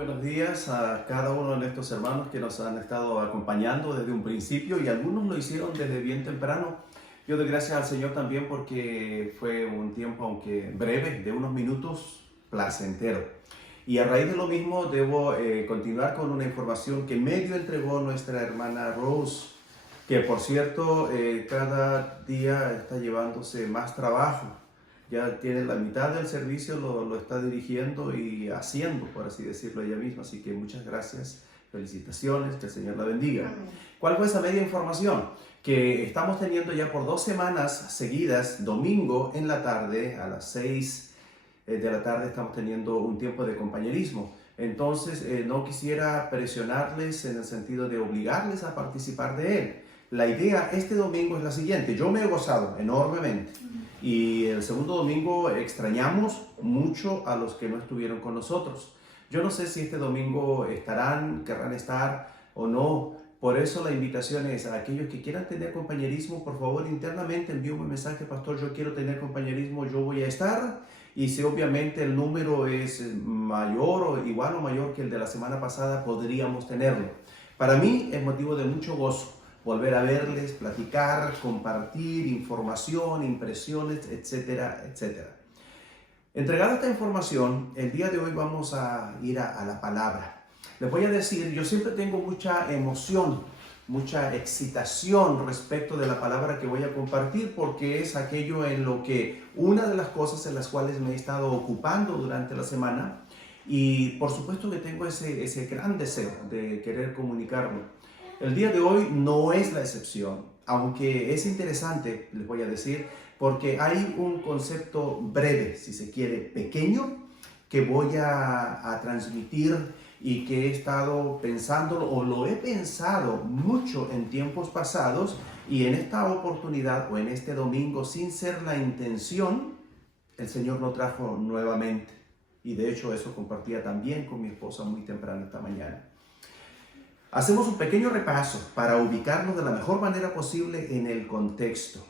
buenos días a cada uno de estos hermanos que nos han estado acompañando desde un principio y algunos lo hicieron desde bien temprano. Yo doy gracias al Señor también porque fue un tiempo, aunque breve, de unos minutos, placentero. Y a raíz de lo mismo debo continuar con una información que medio entregó nuestra hermana Rose, que por cierto cada día está llevándose más trabajo. Ya tiene la mitad del servicio, lo está dirigiendo y haciendo, por así decirlo, ella misma. Así que muchas gracias, felicitaciones, que el Señor la bendiga. Amén. ¿Cuál fue esa media información? Que estamos teniendo ya por 2 semanas seguidas, domingo en la tarde, a las 6 de la tarde, estamos teniendo un tiempo de compañerismo. Entonces, no quisiera presionarles en el sentido de obligarles a participar de él. La idea este domingo es la siguiente: yo me he gozado enormemente. Y el segundo domingo extrañamos mucho a los que no estuvieron con nosotros. Yo no sé si este domingo querrán estar o no. Por eso la invitación es a aquellos que quieran tener compañerismo, por favor internamente envíenme un mensaje: pastor, yo quiero tener compañerismo, yo voy a estar. Y si obviamente el número es mayor o igual o mayor que el de la semana pasada, podríamos tenerlo. Para mí es motivo de mucho gozo volver a verles, platicar, compartir información, impresiones, etcétera, etcétera. Entregada esta información, el día de hoy vamos a ir a la palabra. Les voy a decir, yo siempre tengo mucha emoción, mucha excitación respecto de la palabra que voy a compartir, porque es aquello en lo que una de las cosas en las cuales me he estado ocupando durante la semana, y por supuesto que tengo ese gran deseo de querer comunicarlo. El día de hoy no es la excepción, aunque es interesante, les voy a decir, porque hay un concepto breve, si se quiere, pequeño, que voy a transmitir y que he estado pensándolo o lo he pensado mucho en tiempos pasados, y en esta oportunidad o en este domingo, sin ser la intención, el Señor lo trajo nuevamente. Y de hecho eso compartía también con mi esposa muy temprano esta mañana. Hacemos un pequeño repaso para ubicarnos de la mejor manera posible en el contexto.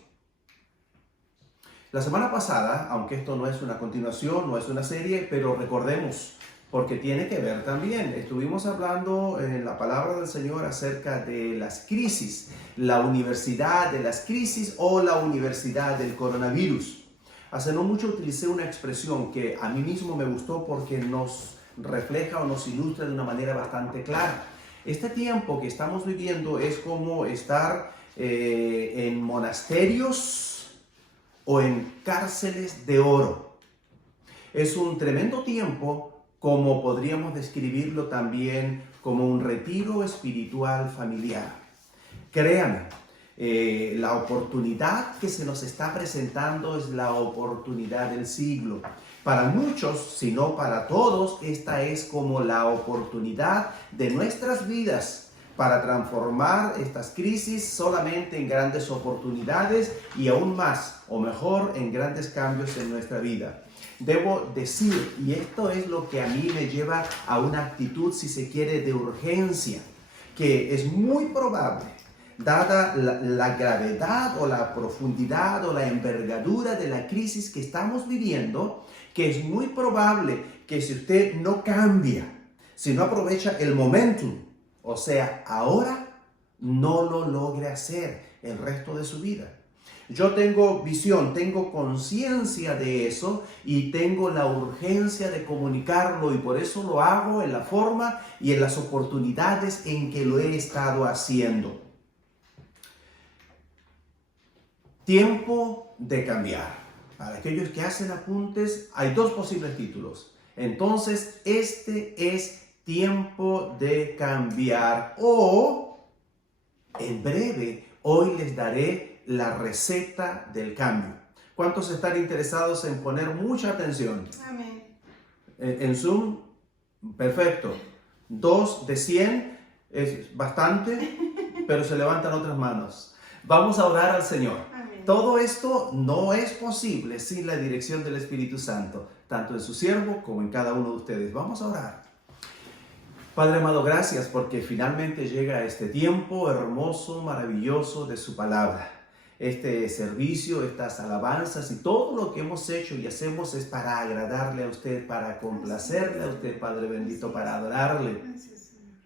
La semana pasada, aunque esto no es una continuación, no es una serie, pero recordemos, porque tiene que ver también. Estuvimos hablando en la palabra del Señor acerca de las crisis, la universidad de las crisis o la universidad del coronavirus. Hace no mucho utilicé una expresión que a mí mismo me gustó porque nos refleja o nos ilustra de una manera bastante clara. Este tiempo que estamos viviendo es como estar en monasterios o en cárceles de oro. Es un tremendo tiempo, como podríamos describirlo también como un retiro espiritual familiar. Créanme, la oportunidad que se nos está presentando es la oportunidad del siglo. Para muchos, si no para todos, esta es como la oportunidad de nuestras vidas para transformar estas crisis solamente en grandes oportunidades y aún más, o mejor, en grandes cambios en nuestra vida. Debo decir, y esto es lo que a mí me lleva a una actitud, si se quiere, de urgencia, que es muy probable, dada la gravedad o la profundidad o la envergadura de la crisis que estamos viviendo, que es muy probable que si usted no cambia, si no aprovecha el momentum, o sea, ahora, no lo logre hacer el resto de su vida. Yo tengo visión, tengo conciencia de eso y tengo la urgencia de comunicarlo, y por eso lo hago en la forma y en las oportunidades en que lo he estado haciendo. Tiempo de cambiar. Para aquellos que hacen apuntes, hay 2 posibles títulos. Entonces, este es tiempo de cambiar. O, en breve, hoy les daré la receta del cambio. ¿Cuántos están interesados en poner mucha atención? Amén. En Zoom, perfecto. 2 de 100 es bastante, pero se levantan otras manos. Vamos a orar al Señor. Amén. Todo esto no es posible sin la dirección del Espíritu Santo, tanto en su siervo como en cada uno de ustedes. Vamos a orar. Padre amado, gracias porque finalmente llega este tiempo hermoso, maravilloso de su palabra. este servicio, estas alabanzas y todo lo que hemos hecho y hacemos es para agradarle a usted, para complacerle a usted, Padre bendito, para adorarle.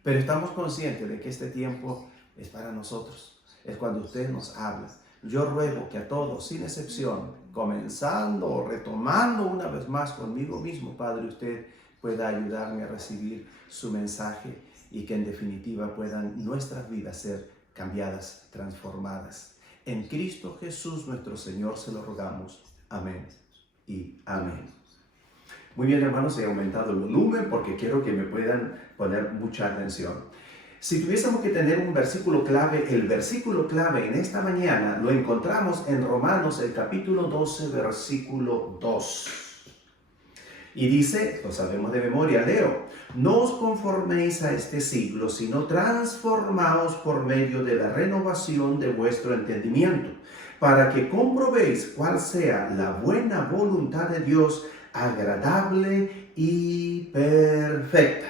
Pero estamos conscientes de que este tiempo es para nosotros. Es cuando usted nos habla. Yo ruego que a todos, sin excepción, comenzando o retomando una vez más conmigo mismo, Padre, usted pueda ayudarme a recibir su mensaje y que en definitiva puedan nuestras vidas ser cambiadas, transformadas. En Cristo Jesús nuestro Señor se lo rogamos. Amén y amén. Muy bien, hermanos, he aumentado el volumen porque quiero que me puedan poner mucha atención. Si tuviésemos que tener un versículo clave, el versículo clave en esta mañana lo encontramos en Romanos, el capítulo 12, versículo 2. Y dice, lo sabemos de memoria, leo: no os conforméis a este siglo, sino transformaos por medio de la renovación de vuestro entendimiento, para que comprobéis cuál sea la buena voluntad de Dios, agradable y perfecta.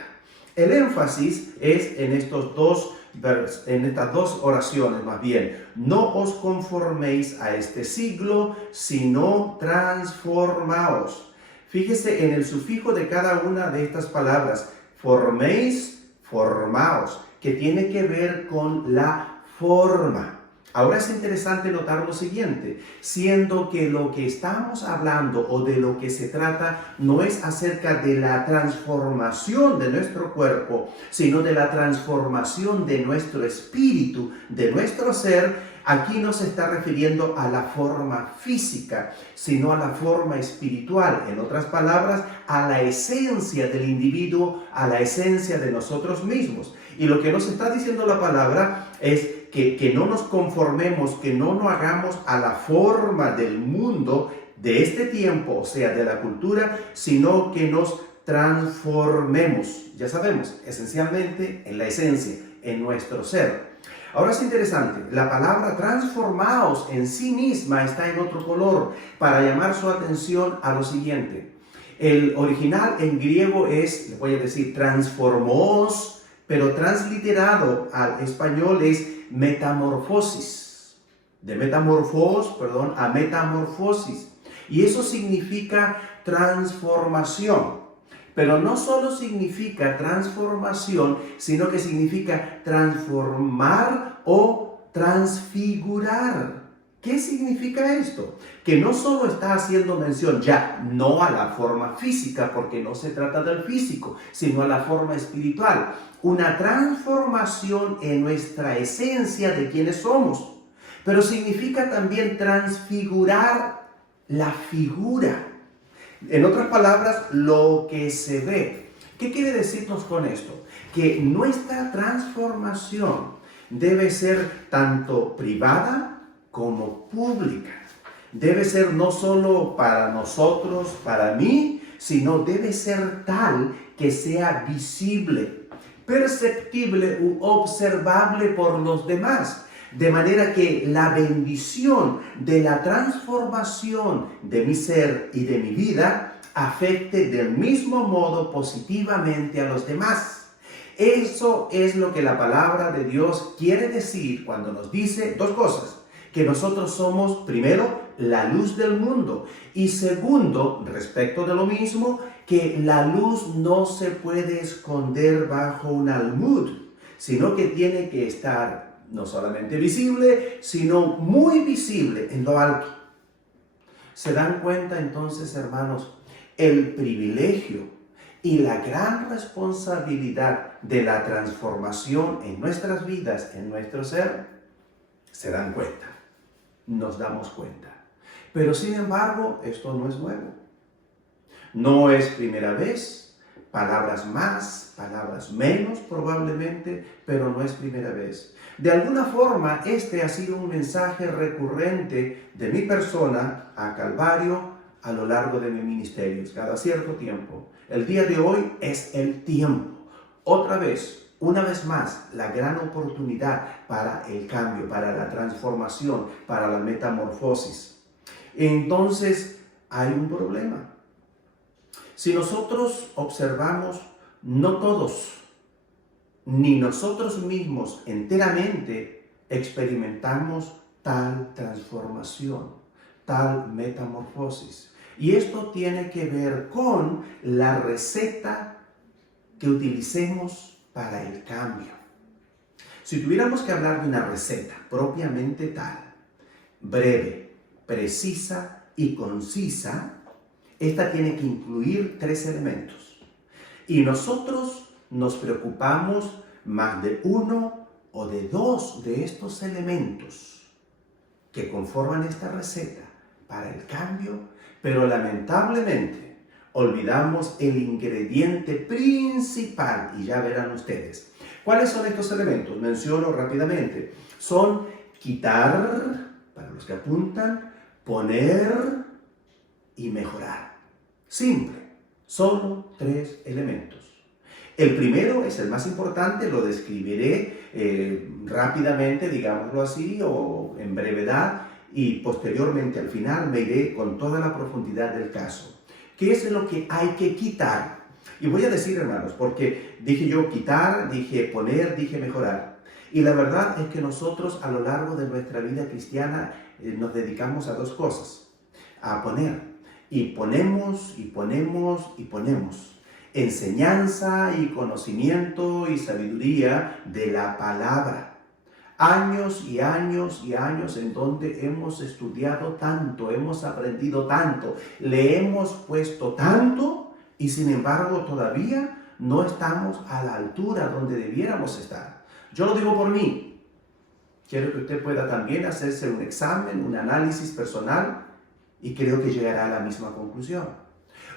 El énfasis es en estas dos oraciones, más bien. No os conforméis a este siglo, sino transformaos. Fíjese en el sufijo de cada una de estas palabras. Forméis, formaos, que tiene que ver con la forma. Ahora es interesante notar lo siguiente, siendo que lo que estamos hablando o de lo que se trata no es acerca de la transformación de nuestro cuerpo, sino de la transformación de nuestro espíritu, de nuestro ser. Aquí no se está refiriendo a la forma física, sino a la forma espiritual. En otras palabras, a la esencia del individuo, a la esencia de nosotros mismos. Y lo que nos está diciendo la palabra es que no nos conformemos, que no nos hagamos a la forma del mundo de este tiempo, o sea, de la cultura, sino que nos transformemos. Ya sabemos, esencialmente en la esencia, en nuestro ser. Ahora es interesante, la palabra transformaos en sí misma está en otro color para llamar su atención a lo siguiente. El original en griego es, le voy a decir, transformos, pero transliterado al español es metamorfosis. De a metamorfosis. Y eso significa transformación. Pero no solo significa transformación, sino que significa transformar o transfigurar. ¿Qué significa esto? Que no solo está haciendo mención ya no a la forma física, porque no se trata del físico, sino a la forma espiritual. Una transformación en nuestra esencia de quienes somos. Pero significa también transfigurar la figura. En otras palabras, lo que se ve. ¿Qué quiere decirnos con esto? Que nuestra transformación debe ser tanto privada como pública. Debe ser no solo para nosotros, para mí, sino debe ser tal que sea visible, perceptible u observable por los demás. De manera que la bendición de la transformación de mi ser y de mi vida afecte del mismo modo positivamente a los demás. Eso es lo que la palabra de Dios quiere decir cuando nos dice dos cosas. Que nosotros somos, primero, la luz del mundo. Y segundo, respecto de lo mismo, que la luz no se puede esconder bajo un almud, sino que tiene que estar no solamente visible, sino muy visible en lo alto. ¿Se dan cuenta entonces, hermanos, el privilegio y la gran responsabilidad de la transformación en nuestras vidas, en nuestro ser? ¿Se dan cuenta? Nos damos cuenta. Pero sin embargo, esto no es nuevo. No es primera vez. Palabras más, palabras menos probablemente, pero no es primera vez. De alguna forma, este ha sido un mensaje recurrente de mi persona a Calvario a lo largo de mis ministerios, cada cierto tiempo. El día de hoy es el tiempo. Otra vez, una vez más, la gran oportunidad para el cambio, para la transformación, para la metamorfosis. Entonces, hay un problema. Si nosotros observamos, no todos, ni nosotros mismos enteramente experimentamos tal transformación, tal metamorfosis. Y esto tiene que ver con la receta que utilicemos para el cambio. Si tuviéramos que hablar de una receta propiamente tal, breve, precisa y concisa, esta tiene que incluir 3 elementos. Y nosotros nos preocupamos más de uno o de 2 de estos elementos que conforman esta receta para el cambio, pero lamentablemente olvidamos el ingrediente principal y ya verán ustedes. ¿Cuáles son estos elementos? Menciono rápidamente. Son quitar, para los que apuntan, poner y mejorar. Simple, solo 3 elementos. El primero es el más importante, lo describiré rápidamente, digámoslo así, o en brevedad, y posteriormente al final me iré con toda la profundidad del caso. ¿Qué es lo que hay que quitar? Y voy a decir, hermanos, porque dije yo quitar, dije poner, dije mejorar. Y la verdad es que nosotros a lo largo de nuestra vida cristiana nos dedicamos a 2 cosas. A poner. Y ponemos, y ponemos, y ponemos. Enseñanza y conocimiento y sabiduría de la palabra. Años y años y años en donde hemos estudiado tanto, hemos aprendido tanto, le hemos puesto tanto y sin embargo todavía no estamos a la altura donde debiéramos estar. Yo lo digo por mí. Quiero que usted pueda también hacerse un examen, un análisis personal y creo que llegará a la misma conclusión.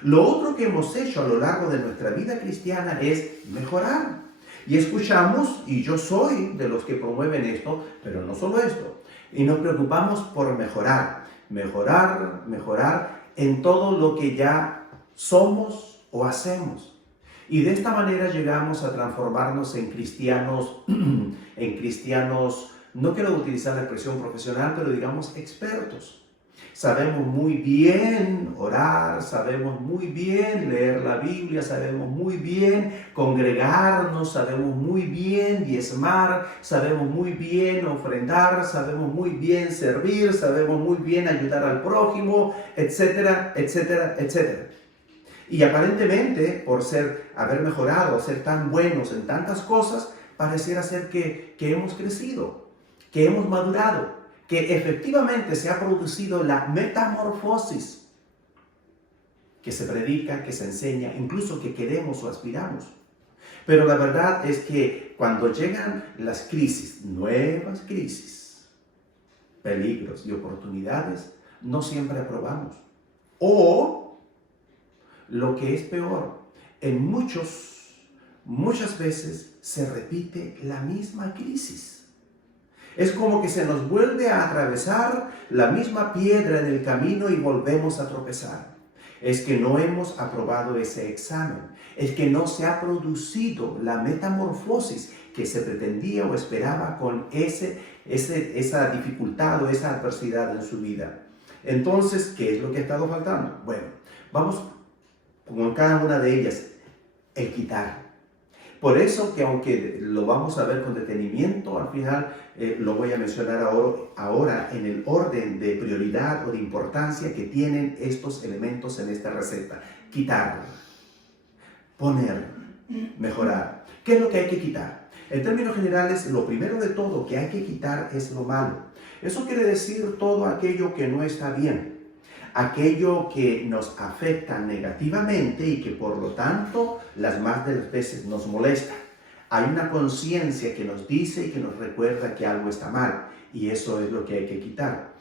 Lo otro que hemos hecho a lo largo de nuestra vida cristiana es mejorar. Y escuchamos, y yo soy de los que promueven esto, pero no solo esto. Y nos preocupamos por mejorar, mejorar, mejorar en todo lo que ya somos o hacemos. Y de esta manera llegamos a transformarnos en cristianos, no quiero utilizar la expresión profesional, pero digamos expertos. Sabemos muy bien orar, sabemos muy bien leer la Biblia, sabemos muy bien congregarnos, sabemos muy bien diezmar, sabemos muy bien ofrendar, sabemos muy bien servir, sabemos muy bien ayudar al prójimo, etcétera, etcétera, etcétera. Y aparentemente, por haber mejorado, ser tan buenos en tantas cosas, pareciera ser que hemos crecido, que hemos madurado, que efectivamente se ha producido la metamorfosis que se predica, que se enseña, incluso que queremos o aspiramos. Pero la verdad es que cuando llegan las crisis, nuevas crisis, peligros y oportunidades, no siempre aprobamos. O, lo que es peor, en muchas veces se repite la misma crisis. Es como que se nos vuelve a atravesar la misma piedra en el camino y volvemos a tropezar. Es que no hemos aprobado ese examen. Es que no se ha producido la metamorfosis que se pretendía o esperaba con esa dificultad o esa adversidad en su vida. Entonces, ¿qué es lo que ha estado faltando? Bueno, vamos con cada una de ellas. El quitar. Por eso que aunque lo vamos a ver con detenimiento, al final lo voy a mencionar ahora en el orden de prioridad o de importancia que tienen estos elementos en esta receta. Quitar, poner, mejorar. ¿Qué es lo que hay que quitar? En términos generales, lo primero de todo que hay que quitar es lo malo. Eso quiere decir todo aquello que no está bien. Aquello que nos afecta negativamente y que por lo tanto las más de las veces nos molesta. Hay una conciencia que nos dice y que nos recuerda que algo está mal y eso es lo que hay que quitar.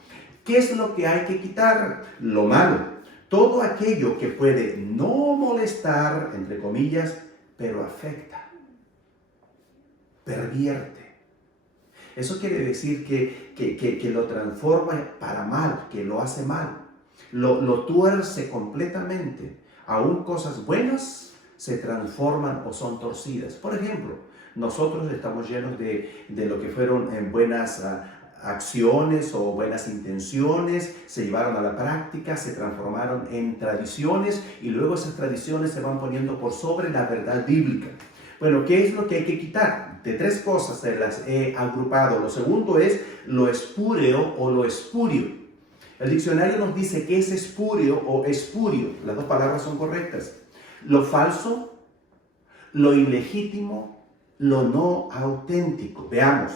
¿Qué es lo que hay que quitar? Lo malo. Todo aquello que puede no molestar, entre comillas, pero afecta, pervierte. Eso quiere decir que lo transforma para mal, que lo hace mal. Lo tuerce completamente. Aún cosas buenas se transforman o son torcidas. Por ejemplo, nosotros estamos llenos de lo que fueron buenas acciones o buenas intenciones, se llevaron a la práctica, se transformaron en tradiciones y luego esas tradiciones se van poniendo por sobre la verdad bíblica. Bueno, ¿qué es lo que hay que quitar? de tres cosas se las he agrupado. Lo segundo es lo espúreo o lo espurio. El diccionario nos dice que es espurio o espurio. Las dos palabras son correctas. Lo falso, lo ilegítimo, lo no auténtico. Veamos,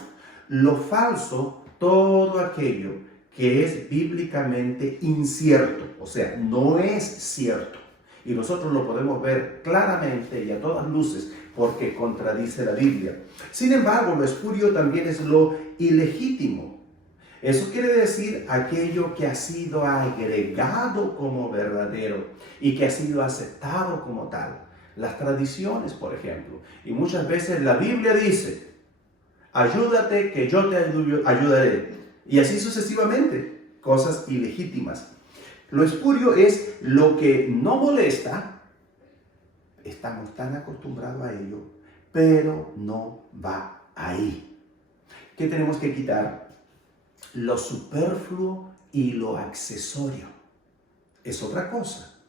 lo falso, todo aquello que es bíblicamente incierto, o sea, no es cierto. Y nosotros lo podemos ver claramente y a todas luces porque contradice la Biblia. Sin embargo, lo espurio también es lo ilegítimo. Eso quiere decir aquello que ha sido agregado como verdadero y que ha sido aceptado como tal. Las tradiciones, por ejemplo. Y muchas veces la Biblia dice, ayúdate que yo te ayudaré. Y así sucesivamente, cosas ilegítimas. Lo espurio es lo que no molesta, estamos tan acostumbrados a ello, pero no va ahí. ¿Qué tenemos que quitar? Lo superfluo y lo accesorio. Es otra cosa.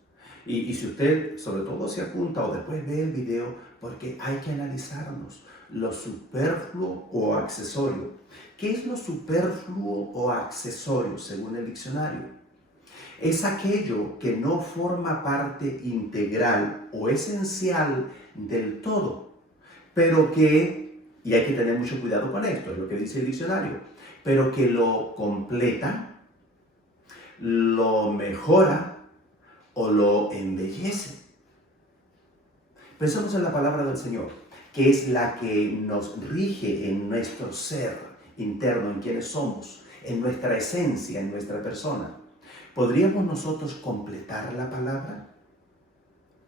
Y si usted sobre todo se apunta o después ve el video, porque hay que analizarnos lo superfluo o accesorio. ¿Qué es lo superfluo o accesorio según el diccionario? Es aquello que no forma parte integral o esencial del todo, pero que, y hay que tener mucho cuidado con esto, es lo que dice el diccionario, pero que lo completa, lo mejora o lo embellece. Pensemos en la palabra del Señor, que es la que nos rige en nuestro ser interno, en quienes somos, en nuestra esencia, en nuestra persona. ¿Podríamos nosotros completar la palabra?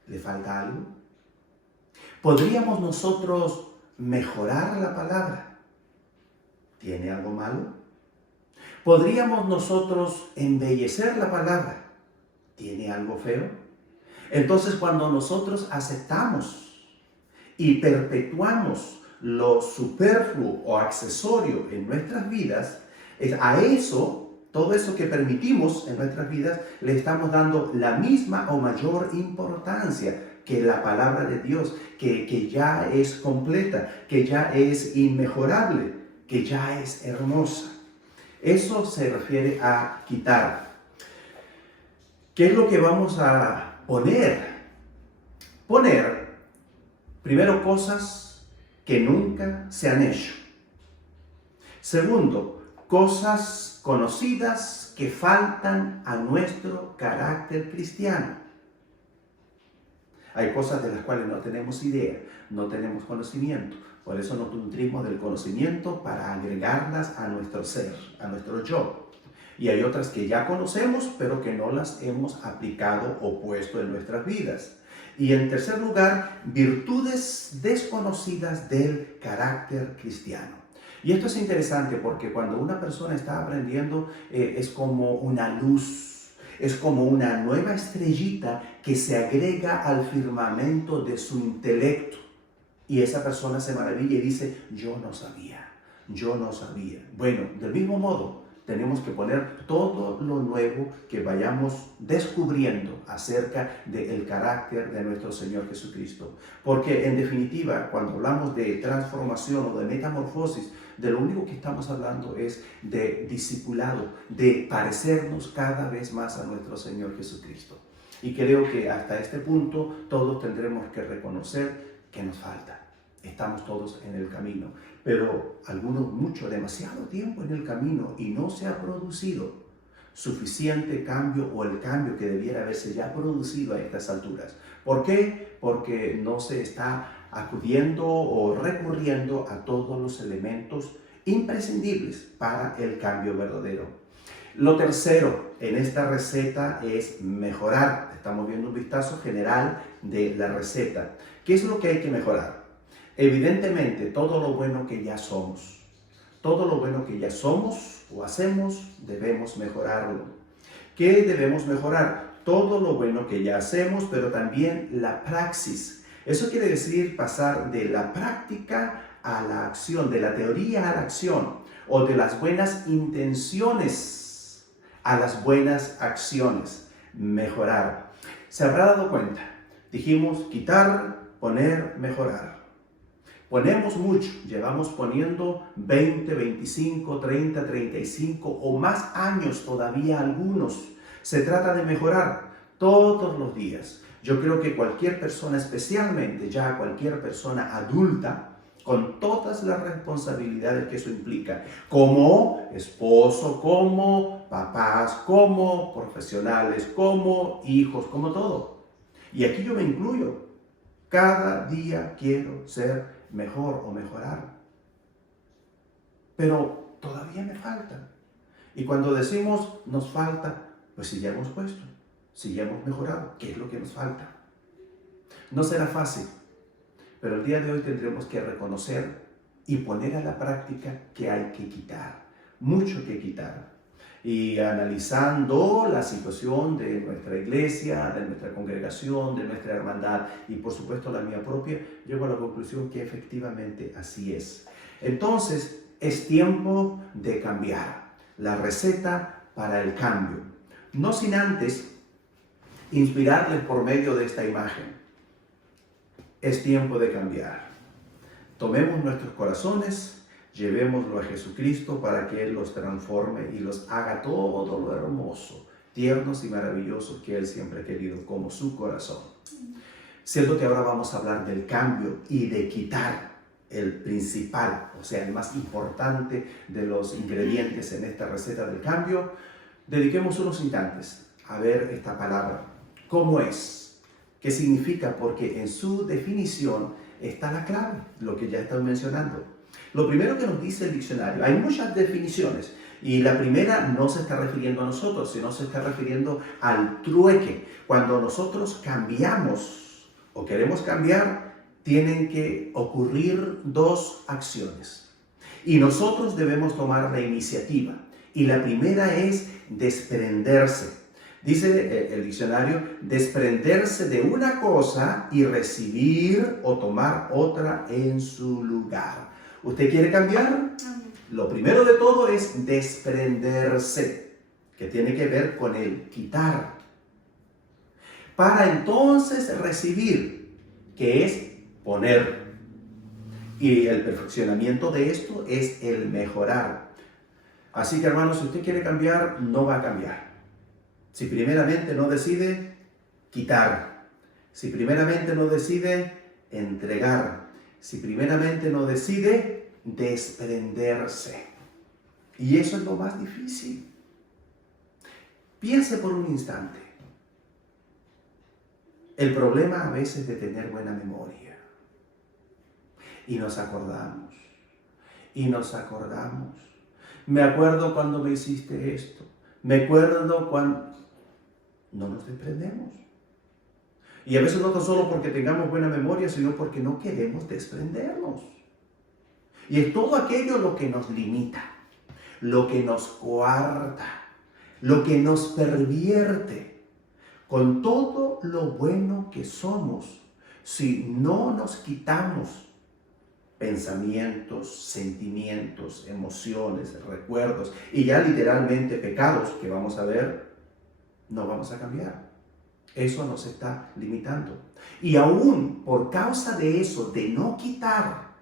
¿Le falta algo? ¿Podríamos nosotros mejorar la palabra? ¿Tiene algo malo? ¿Podríamos nosotros embellecer la palabra? ¿Tiene algo feo? Entonces, cuando nosotros aceptamos y perpetuamos lo superfluo o accesorio en nuestras vidas, a eso, todo eso que permitimos en nuestras vidas, le estamos dando la misma o mayor importancia que la palabra de Dios, que ya es completa, que ya es inmejorable, que ya es hermosa. Eso se refiere a quitar. ¿Qué es lo que vamos a poner? Poner, primero, cosas que nunca se han hecho. Segundo, cosas conocidas que faltan a nuestro carácter cristiano. Hay cosas de las cuales no tenemos idea, no tenemos conocimiento. Por eso nos nutrimos del conocimiento para agregarlas a nuestro ser, a nuestro yo. Y hay otras que ya conocemos, pero que no las hemos aplicado o puesto en nuestras vidas. Y en tercer lugar, virtudes desconocidas del carácter cristiano. Y esto es interesante porque cuando una persona está aprendiendo, es como una luz, es como una nueva estrellita que se agrega al firmamento de su intelecto. Y esa persona se maravilla y dice, yo no sabía, yo no sabía. Bueno, del mismo modo, tenemos que poner todo lo nuevo que vayamos descubriendo acerca del carácter de nuestro Señor Jesucristo. Porque en definitiva, cuando hablamos de transformación o de metamorfosis, de lo único que estamos hablando es de discipulado, de parecernos cada vez más a nuestro Señor Jesucristo. Y creo que hasta este punto todos tendremos que reconocer que nos falta. Estamos todos en el camino, pero algunos demasiado tiempo en el camino y no se ha producido suficiente cambio o el cambio que debiera haberse ya producido a estas alturas. ¿Por qué? Porque no se está acudiendo o recurriendo a todos los elementos imprescindibles para el cambio verdadero. Lo tercero en esta receta es mejorar. Estamos viendo un vistazo general de la receta. ¿Qué es lo que hay que mejorar? Evidentemente, todo lo bueno que ya somos. Todo lo bueno que ya somos o hacemos, debemos mejorarlo. ¿Qué debemos mejorar? Todo lo bueno que ya hacemos, pero también la praxis. Eso quiere decir pasar de la práctica a la acción, de la teoría a la acción, o de las buenas intenciones a las buenas acciones. Mejorar. ¿Se habrá dado cuenta? Dijimos quitar, poner, mejorar. Ponemos mucho, llevamos poniendo 20, 25, 30, 35 o más años todavía algunos. Se trata de mejorar todos los días. Yo creo que cualquier persona, especialmente ya cualquier persona adulta, con todas las responsabilidades que eso implica, como esposo, como papás, como profesionales, como hijos, como todo. Y aquí yo me incluyo. Cada día quiero ser mejor o mejorar. Pero todavía me falta. Y cuando decimos nos falta, pues si ya hemos puesto, si ya hemos mejorado, ¿qué es lo que nos falta? No será fácil. Pero el día de hoy tendremos que reconocer y poner a la práctica que hay que quitar, mucho que quitar. Y analizando la situación de nuestra iglesia, de nuestra congregación, de nuestra hermandad y por supuesto la mía propia, llego a la conclusión que efectivamente así es. Entonces, es tiempo de cambiar la receta para el cambio. No sin antes inspirarles por medio de esta imagen. Es tiempo de cambiar. Tomemos nuestros corazones, llevémoslo a Jesucristo para que Él los transforme y los haga todo lo hermoso, tiernos y maravillosos que Él siempre ha querido, como su corazón. Siento que ahora vamos a hablar del cambio y de quitar el principal, o sea, el más importante de los ingredientes en esta receta del cambio. Dediquemos unos instantes a ver esta palabra. ¿Cómo es? ¿Qué significa? Porque en su definición está la clave, lo que ya estoy mencionando. Lo primero que nos dice el diccionario, hay muchas definiciones, y la primera no se está refiriendo a nosotros, sino se está refiriendo al trueque. Cuando nosotros cambiamos o queremos cambiar, tienen que ocurrir dos acciones. Y nosotros debemos tomar la iniciativa. Y la primera es desprenderse. Dice el diccionario, desprenderse de una cosa y recibir o tomar otra en su lugar. ¿Usted quiere cambiar? Lo primero de todo es desprenderse, que tiene que ver con el quitar. Para entonces recibir, que es poner. Y el perfeccionamiento de esto es el mejorar. Así que hermanos, si usted quiere cambiar, no va a cambiar. Si primeramente no decide quitar, si primeramente no decide entregar, si primeramente no decide desprenderse. Y eso es lo más difícil. Piense por un instante. El problema a veces de tener buena memoria. Y nos acordamos. Y nos acordamos. Me acuerdo cuando me hiciste esto. Me acuerdo cuando... No nos desprendemos. Y a veces no tan solo porque tengamos buena memoria, sino porque no queremos desprendernos. Y es todo aquello lo que nos limita, lo que nos coarta, lo que nos pervierte. Con todo lo bueno que somos, si no nos quitamos pensamientos, sentimientos, emociones, recuerdos y ya literalmente pecados que vamos a ver, no vamos a cambiar. Eso nos está limitando. Y aún por causa de eso, de no quitar,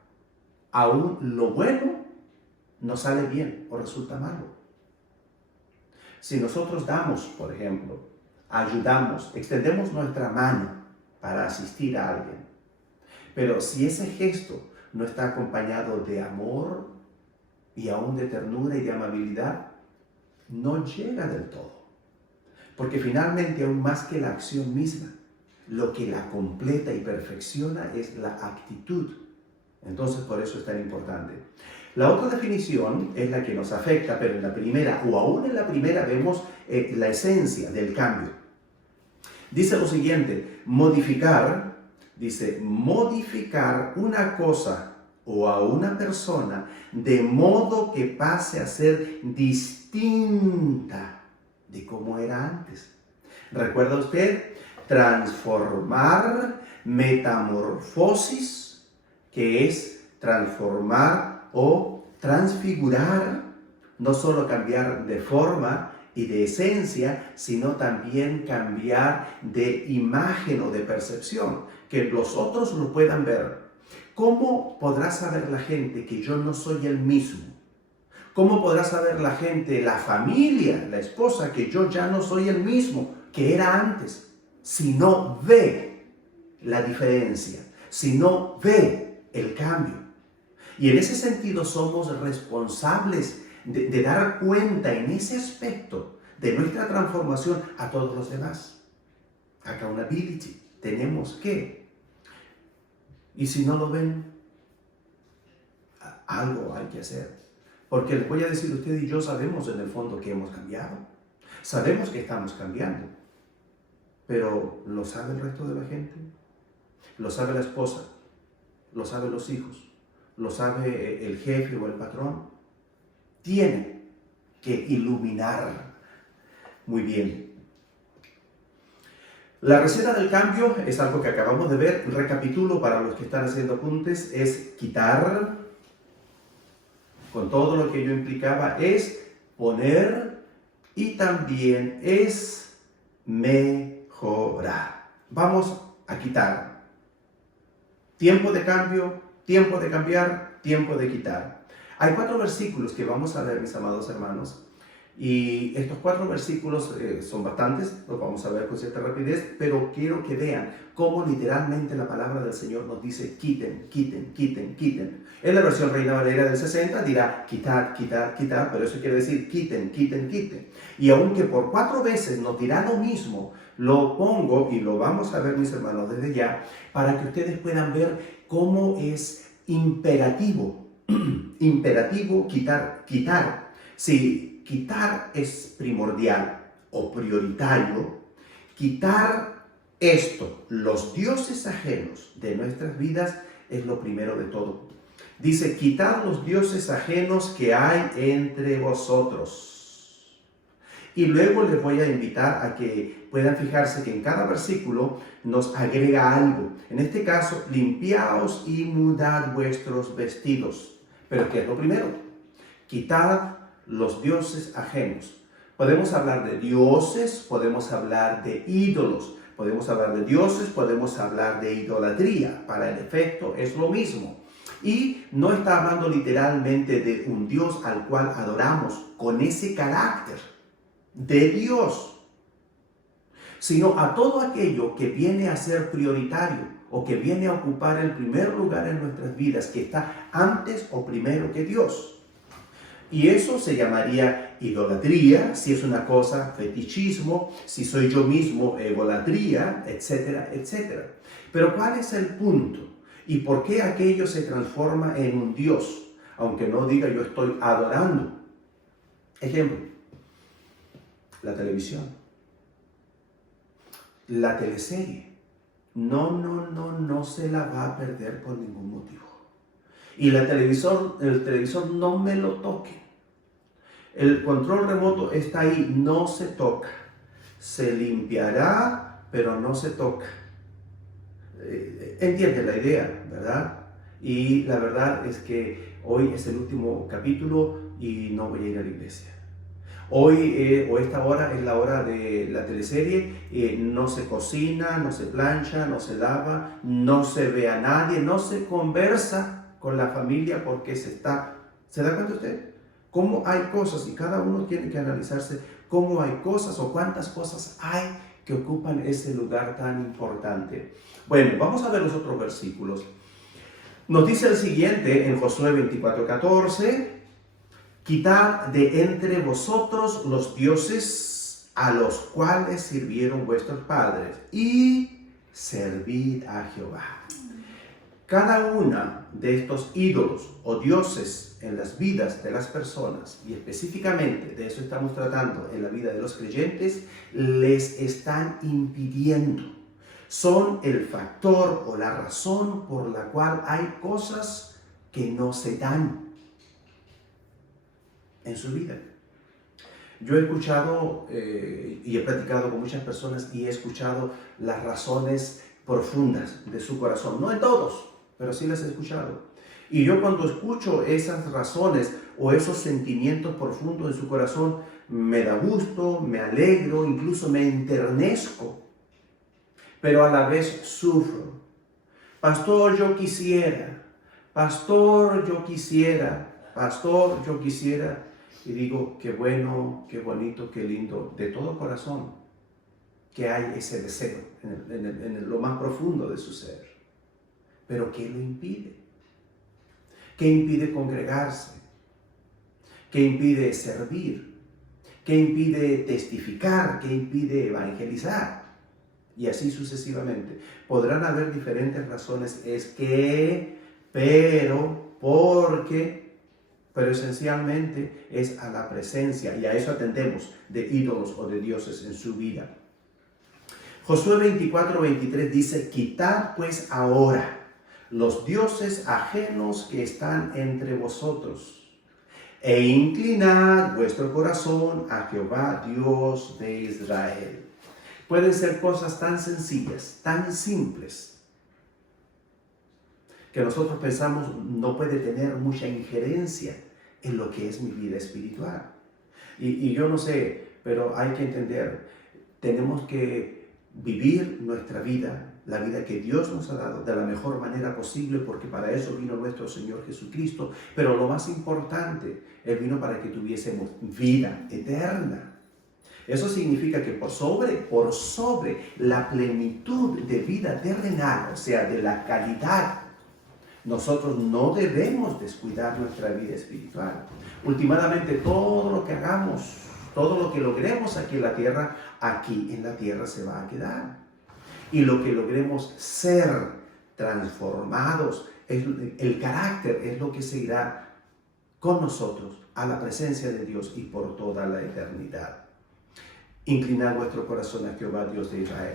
aún lo bueno no sale bien o resulta malo. Si nosotros damos, por ejemplo, ayudamos, extendemos nuestra mano para asistir a alguien, pero si ese gesto no está acompañado de amor y aún de ternura y de amabilidad, no llega del todo. Porque finalmente, aún más que la acción misma, lo que la completa y perfecciona es la actitud. Entonces, por eso es tan importante. La otra definición es la que nos afecta, pero en la primera, o aún en la primera, vemos la esencia del cambio. Dice lo siguiente, modificar una cosa o a una persona de modo que pase a ser distinta de cómo era antes. ¿Recuerda usted? Transformar, metamorfosis, que es transformar o transfigurar, no solo cambiar de forma y de esencia, sino también cambiar de imagen o de percepción, que los otros lo puedan ver. ¿Cómo podrá saber la gente que yo no soy el mismo? ¿Cómo podrá saber la gente, la familia, la esposa, que yo ya no soy el mismo que era antes? Si no ve la diferencia, si no ve el cambio. Y en ese sentido somos responsables de dar cuenta en ese aspecto de nuestra transformación a todos los demás. Accountability. Tenemos que. Y si no lo ven, algo hay que hacer. Porque les voy a decir, usted y yo sabemos en el fondo que hemos cambiado. Sabemos que estamos cambiando. Pero ¿lo sabe el resto de la gente? ¿Lo sabe la esposa? ¿Lo saben los hijos? ¿Lo sabe el jefe o el patrón? Tiene que iluminar muy bien. La receta del cambio es algo que acabamos de ver. Recapitulo para los que están haciendo apuntes. Es quitar, con todo lo que ello implicaba, es poner y también es mejorar. Vamos a quitar. Tiempo de cambio, tiempo de cambiar, tiempo de quitar. Hay 4 versículos que vamos a ver, mis amados hermanos, y estos 4 versículos son bastantes, los vamos a ver con cierta rapidez, pero quiero que vean cómo literalmente la palabra del Señor nos dice quiten, quiten, quiten, quiten. En la versión Reina Valera del 60 dirá quitar, quitar, quitar, pero eso quiere decir quiten, quiten, quiten. Y aunque por 4 veces nos dirá lo mismo, lo pongo y lo vamos a ver, mis hermanos, desde ya, para que ustedes puedan ver cómo es imperativo, imperativo quitar, quitar. Si quitar es primordial o prioritario, quitar esto, los dioses ajenos de nuestras vidas, es lo primero de todo. Dice, quitad los dioses ajenos que hay entre vosotros. Y luego les voy a invitar a que puedan fijarse que en cada versículo nos agrega algo. En este caso, limpiaos y mudad vuestros vestidos. Pero ¿qué es lo primero? Quitad los dioses ajenos. Podemos hablar de dioses, podemos hablar de ídolos, podemos hablar de dioses, podemos hablar de idolatría. Para el efecto es lo mismo. Y no está hablando literalmente de un Dios al cual adoramos con ese carácter de Dios, sino a todo aquello que viene a ser prioritario o que viene a ocupar el primer lugar en nuestras vidas, que está antes o primero que Dios. Y eso se llamaría idolatría, si es una cosa, fetichismo, si soy yo mismo, egolatría, etcétera, etcétera. Pero ¿cuál es el punto? ¿Y por qué aquello se transforma en un Dios? Aunque no diga yo estoy adorando. Ejemplo, la televisión, la teleserie. No se la va a perder por ningún motivo. Y el televisor no me lo toque. El control remoto está ahí, no se toca. Se limpiará, pero no se toca. Entiende la idea, ¿verdad? Y la verdad es que hoy es el último capítulo y no voy a ir a la iglesia. Hoy o esta hora es la hora de la teleserie, no se cocina, no se plancha, no se lava, no se ve a nadie, no se conversa con la familia porque ¿se da cuenta usted? Cómo hay cosas y cada uno tiene que analizarse cómo hay cosas o cuántas cosas hay que ocupan ese lugar tan importante. Bueno, vamos a ver los otros versículos. Nos dice el siguiente en Josué 24:14, quitad de entre vosotros los dioses a los cuales sirvieron vuestros padres y servid a Jehová. Cada una de estos ídolos o dioses en las vidas de las personas, y específicamente de eso estamos tratando en la vida de los creyentes, les están impidiendo. Son el factor o la razón por la cual hay cosas que no se dan en su vida. Yo he escuchado y he platicado con muchas personas y he escuchado las razones profundas de su corazón. No en todos, pero sí las he escuchado. Y yo cuando escucho esas razones o esos sentimientos profundos en su corazón, me da gusto, me alegro, incluso me enternezco, pero a la vez sufro. Pastor, yo quisiera. Pastor, yo quisiera. Pastor, yo quisiera. Y digo, qué bueno, qué bonito, qué lindo, de todo corazón, que hay ese deseo en lo más profundo de su ser. Pero ¿qué lo impide? ¿Qué impide congregarse? ¿Qué impide servir? ¿Qué impide testificar? ¿Qué impide evangelizar? Y así sucesivamente. Podrán haber diferentes razones, pero esencialmente es a la presencia, y a eso atendemos, de ídolos o de dioses en su vida. Josué 24:23 dice, quitad pues ahora los dioses ajenos que están entre vosotros, e inclinad vuestro corazón a Jehová, Dios de Israel. Pueden ser cosas tan sencillas, tan simples, que nosotros pensamos no puede tener mucha injerencia en lo que es mi vida espiritual. Y yo no sé, pero hay que entender, tenemos que vivir nuestra vida, la vida que Dios nos ha dado, de la mejor manera posible, porque para eso vino nuestro Señor Jesucristo. Pero lo más importante, Él vino para que tuviésemos vida eterna. Eso significa que por sobre la plenitud de vida terrenal, o sea, de la calidad, nosotros no debemos descuidar nuestra vida espiritual. Últimamente, todo lo que hagamos, todo lo que logremos aquí en la tierra se va a quedar. Y lo que logremos ser transformados, el carácter es lo que se irá con nosotros a la presencia de Dios y por toda la eternidad. Inclinad vuestro corazón a Jehová, Dios de Israel.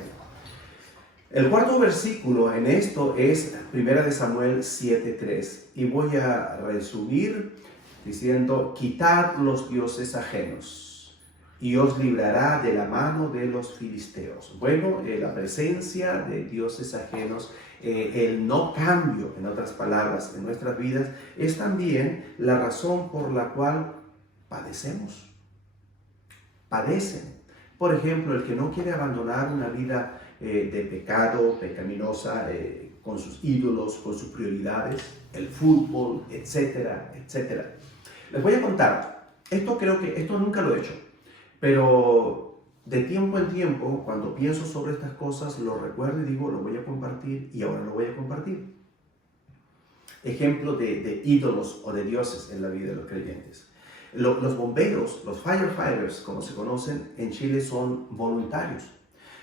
El cuarto versículo en esto es 1 Samuel 7:3, y voy a resumir diciendo, quitad los dioses ajenos y os librará de la mano de los filisteos. Bueno, la presencia de dioses ajenos, el no cambio, en otras palabras, en nuestras vidas, es también la razón por la cual padecemos. Padecen. Por ejemplo, el que no quiere abandonar una vida de pecado, pecaminosa, con sus ídolos, con sus prioridades, el fútbol, etcétera, etcétera. Les voy a contar, esto nunca lo he hecho, pero de tiempo en tiempo, cuando pienso sobre estas cosas, lo recuerdo y digo, lo voy a compartir, y ahora lo voy a compartir. Ejemplo de ídolos o de dioses en la vida de los creyentes. Los bomberos, los firefighters, como se conocen en Chile, son voluntarios.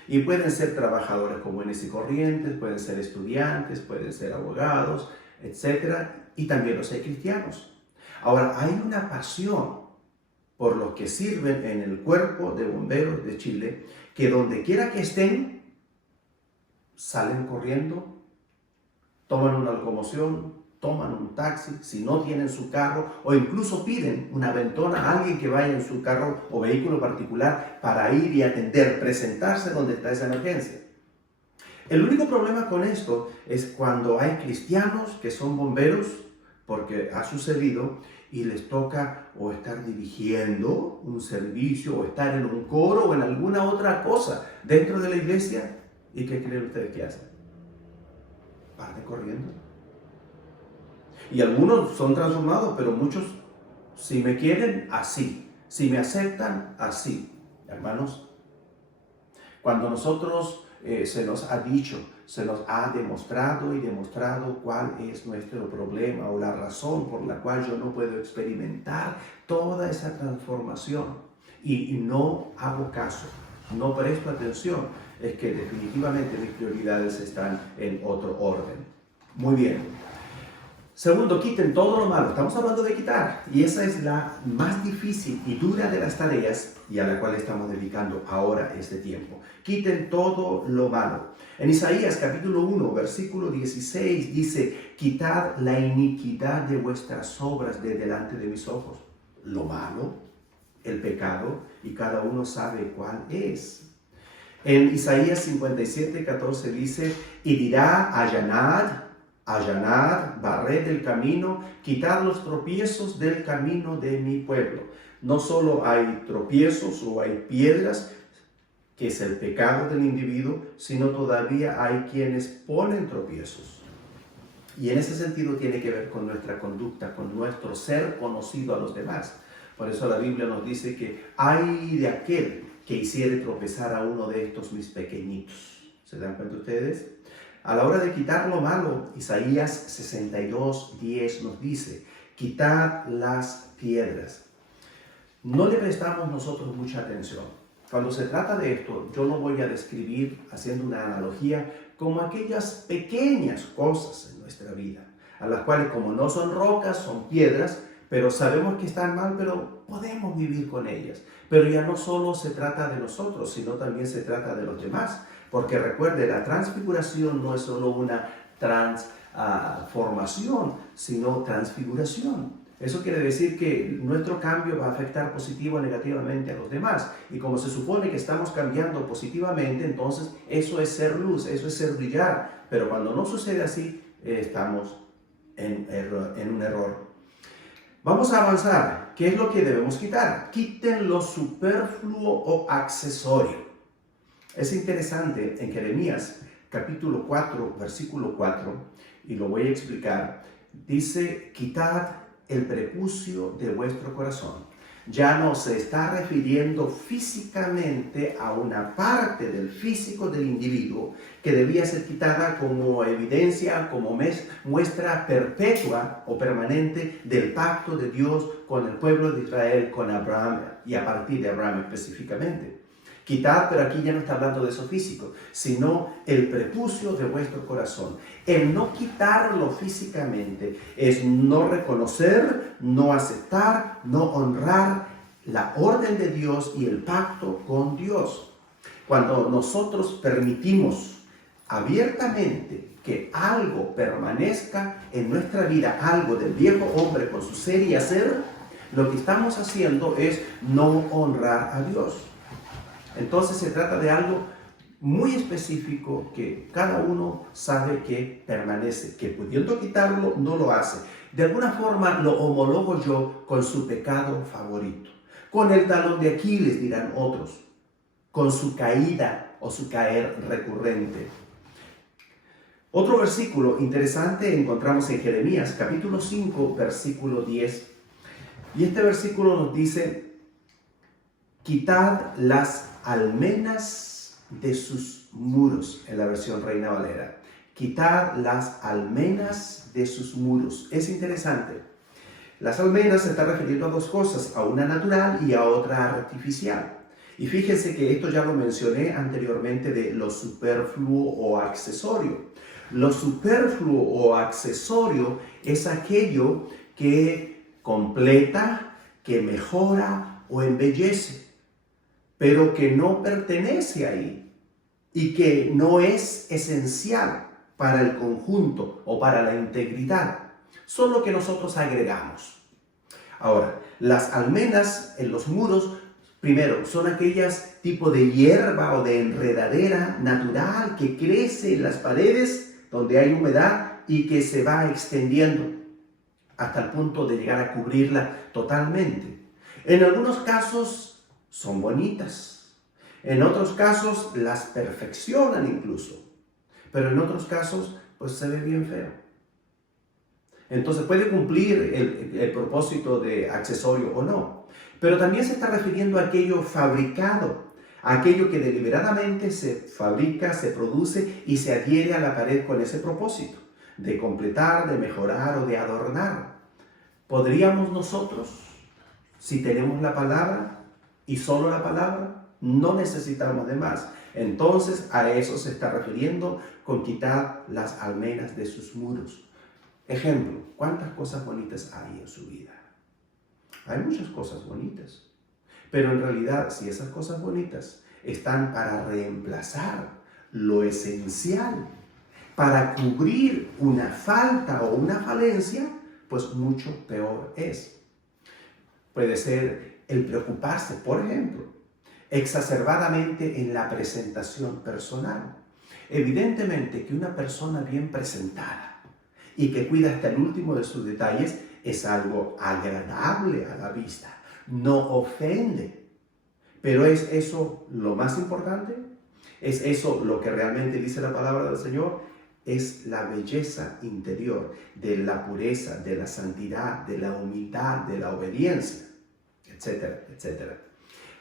Y pueden ser trabajadores comunes y corrientes, pueden ser estudiantes, pueden ser abogados, etc. Y también los hay cristianos. Ahora, hay una pasión por los que sirven en el cuerpo de bomberos de Chile, que donde quiera que estén, salen corriendo, toman una locomoción, toman un taxi, si no tienen su carro, o incluso piden una aventona a alguien que vaya en su carro o vehículo particular para ir y atender, presentarse donde está esa emergencia. El único problema con esto es cuando hay cristianos que son bomberos, porque ha sucedido, y les toca o estar dirigiendo un servicio, o estar en un coro, o en alguna otra cosa dentro de la iglesia. ¿Y qué creen ustedes que hacen? Parten corriendo. Y algunos son transformados, pero muchos, si me quieren, así. Si me aceptan, así. Hermanos, cuando nosotros se nos ha dicho, se nos ha demostrado cuál es nuestro problema o la razón por la cual yo no puedo experimentar toda esa transformación y no hago caso, no presto atención, es que definitivamente mis prioridades están en otro orden. Muy bien. Segundo, quiten todo lo malo. Estamos hablando de quitar, y esa es la más difícil y dura de las tareas, y a la cual estamos dedicando ahora este tiempo. Quiten todo lo malo. En Isaías capítulo 1, versículo 16 dice, quitad la iniquidad de vuestras obras de delante de mis ojos. Lo malo, el pecado, y cada uno sabe cuál es. En Isaías 57, 14 dice, y dirá, allanad, barred el camino, quitad los tropiezos del camino de mi pueblo. No solo hay tropiezos o hay piedras, que es el pecado del individuo, sino todavía hay quienes ponen tropiezos. Y en ese sentido tiene que ver con nuestra conducta, con nuestro ser conocido a los demás. Por eso la Biblia nos dice que ay de aquel que hiciere tropezar a uno de estos mis pequeñitos. ¿Se dan cuenta ustedes? A la hora de quitar lo malo, Isaías 62:10 nos dice, quitad las piedras. No le prestamos nosotros mucha atención. Cuando se trata de esto, yo lo voy a describir haciendo una analogía como aquellas pequeñas cosas en nuestra vida, a las cuales como no son rocas, son piedras, pero sabemos que están mal, pero podemos vivir con ellas. Pero ya no solo se trata de nosotros, sino también se trata de los demás. Porque recuerde, la transfiguración no es solo una transformación, sino transfiguración. Eso quiere decir que nuestro cambio va a afectar positivo o negativamente a los demás. Y como se supone que estamos cambiando positivamente, entonces eso es ser luz, eso es ser brillar. Pero cuando no sucede así, estamos en un error. Vamos a avanzar. ¿Qué es lo que debemos quitar? Quiten lo superfluo o accesorio. Es interesante en Jeremías capítulo 4, versículo 4, y lo voy a explicar. Dice, quitad el prepucio de vuestro corazón. Ya no se está refiriendo físicamente a una parte del físico del individuo que debía ser quitada como evidencia, como muestra perpetua o permanente del pacto de Dios con el pueblo de Israel, con Abraham y a partir de Abraham específicamente. Quitad, pero aquí ya no está hablando de eso físico, sino el prepucio de vuestro corazón. El no quitarlo físicamente es no reconocer, no aceptar, no honrar la orden de Dios y el pacto con Dios. Cuando nosotros permitimos abiertamente que algo permanezca en nuestra vida, algo del viejo hombre con su ser y hacer, lo que estamos haciendo es no honrar a Dios. Entonces se trata de algo muy específico que cada uno sabe que permanece, que pudiendo quitarlo no lo hace. De alguna forma lo homologo yo con su pecado favorito, con el talón de Aquiles, dirán otros, con su caída o su caer recurrente. Otro versículo interesante encontramos en Jeremías capítulo 5, versículo 10. Y este versículo nos dice, quitad las almenas de sus muros, en la versión Reina Valera. Quitad las almenas de sus muros. Es interesante. Las almenas se está refiriendo a dos cosas, a una natural y a otra artificial. Y fíjense que esto ya lo mencioné anteriormente de lo superfluo o accesorio. Lo superfluo o accesorio es aquello que completa, que mejora o embellece, pero que no pertenece ahí y que no es esencial para el conjunto o para la integridad, solo que nosotros agregamos. Ahora, las almenas en los muros, primero, son aquellas tipo de hierba o de enredadera natural que crece en las paredes donde hay humedad y que se va extendiendo hasta el punto de llegar a cubrirla totalmente. En algunos casos son bonitas, en otros casos las perfeccionan incluso, pero en otros casos pues se ve bien feo. Entonces puede cumplir el propósito de accesorio o no, pero también se está refiriendo a aquello fabricado, a aquello que deliberadamente se fabrica, se produce y se adhiere a la pared con ese propósito, de completar, de mejorar o de adornar. ¿Podríamos nosotros, si tenemos la palabra, y solo la palabra? No necesitamos de más. Entonces a eso se está refiriendo con quitar las almenas de sus muros. Ejemplo, ¿cuántas cosas bonitas hay en su vida? Hay muchas cosas bonitas, pero en realidad si esas cosas bonitas están para reemplazar lo esencial, para cubrir una falta o una falencia, pues mucho peor es. Puede ser el preocuparse, por ejemplo, exacerbadamente en la presentación personal. Evidentemente que una persona bien presentada y que cuida hasta el último de sus detalles es algo agradable a la vista, no ofende. Pero ¿es eso lo más importante? ¿Es eso lo que realmente dice la palabra del Señor? es la belleza interior, de la pureza, de la santidad, de la humildad, de la obediencia, etcétera, etcétera.